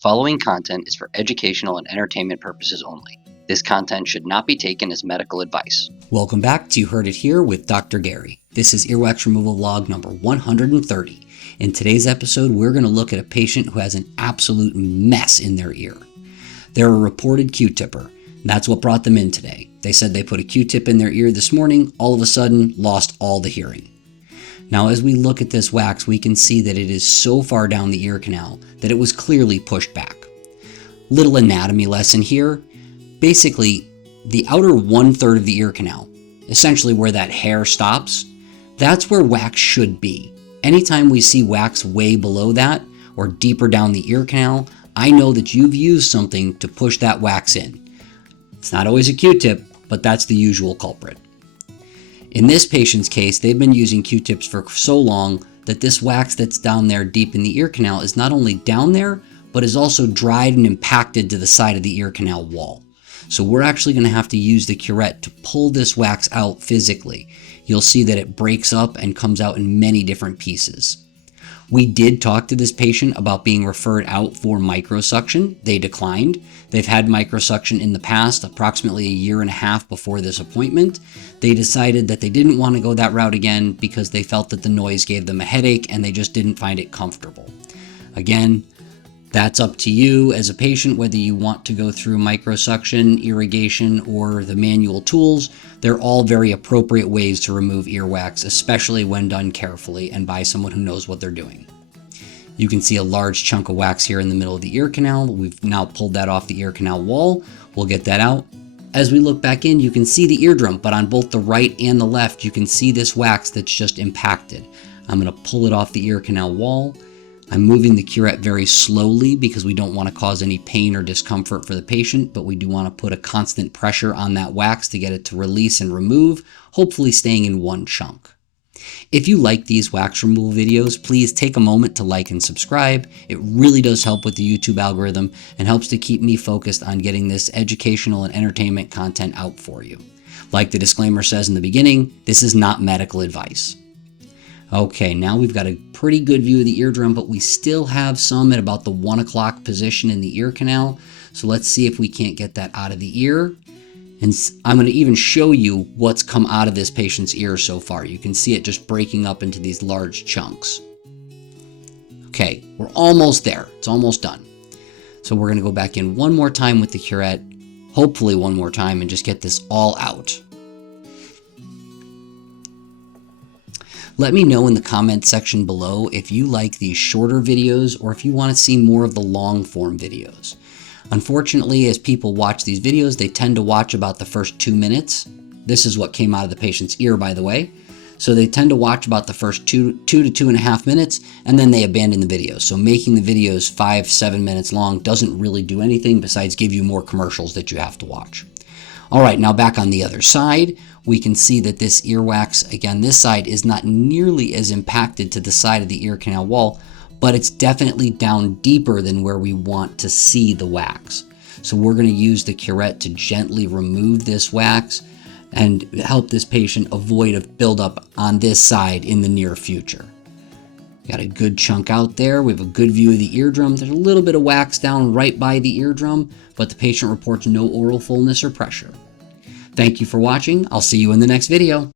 Following content is for educational and entertainment purposes only. This content should not be taken as medical advice. Welcome back to You Heard It Here with Dr. Gary. This is earwax removal log number 130. In today's episode, we're going to look at a patient who has an absolute mess in their ear. They're a reported Q-tipper. That's what brought them in today. They said they put a Q-tip in their ear this morning, all of a sudden lost all the hearing. Now, as we look at this wax, we can see that it is so far down the ear canal that it was clearly pushed back. Little anatomy lesson here. Basically, the outer 1/3 of the ear canal, essentially where that hair stops, that's where wax should be. Anytime we see wax way below that or deeper down the ear canal, I know that you've used something to push that wax in. It's not always a Q-tip, but that's the usual culprit. In this patient's case, they've been using Q-tips for so long that this wax that's down there deep in the ear canal is not only down there, but is also dried and impacted to the side of the ear canal wall. So we're actually going to have to use the curette to pull this wax out physically. You'll see that it breaks up and comes out in many different pieces. We did talk to this patient about being referred out for microsuction. They declined. They've had microsuction in the past, approximately a year and a half before this appointment. They decided that they didn't want to go that route again because they felt that the noise gave them a headache and they just didn't find it comfortable. Again, that's up to you as a patient, whether you want to go through microsuction, irrigation, or the manual tools. They're all very appropriate ways to remove earwax, especially when done carefully and by someone who knows what they're doing. You can see a large chunk of wax here in the middle of the ear canal. We've now pulled that off the ear canal wall. We'll get that out. As we look back in, you can see the eardrum, but on both the right and the left, you can see this wax that's just impacted. I'm going to pull it off the ear canal wall. I'm moving the curette very slowly because we don't want to cause any pain or discomfort for the patient, but we do want to put a constant pressure on that wax to get it to release and remove, hopefully staying in one chunk. If you like these wax removal videos, please take a moment to like and subscribe. It really does help with the YouTube algorithm and helps to keep me focused on getting this educational and entertainment content out for you. Like the disclaimer says in the beginning, this is not medical advice. Okay, now we've got a pretty good view of the eardrum, but we still have some at about the 1 o'clock position in the ear canal. So let's see if we can't get that out of the ear. And I'm going to even show you what's come out of this patient's ear so far. You can see it just breaking up into these large chunks. Okay, we're almost there. It's almost done. So we're going to go back in one more time with the curette, hopefully one more time, and just get this all out. Let me know in the comments section below if you like these shorter videos or if you want to see more of the long form videos. Unfortunately, as people watch these videos, they tend to watch about the first 2 minutes. This is what came out of the patient's ear, by the way. So they tend to watch about the first 2 to 2.5 minutes, and then they abandon the video. So making the videos 5-7 minutes long doesn't really do anything besides give you more commercials that you have to watch. All right, now back on the other side, we can see that this earwax, again, this side is not nearly as impacted to the side of the ear canal wall, but it's definitely down deeper than where we want to see the wax. So we're going to use the curette to gently remove this wax and help this patient avoid a buildup on this side in the near future. Got a good chunk out there. We have a good view of the eardrum. There's a little bit of wax down right by the eardrum, but the patient reports no oral fullness or pressure. Thank you for watching. I'll see you in the next video.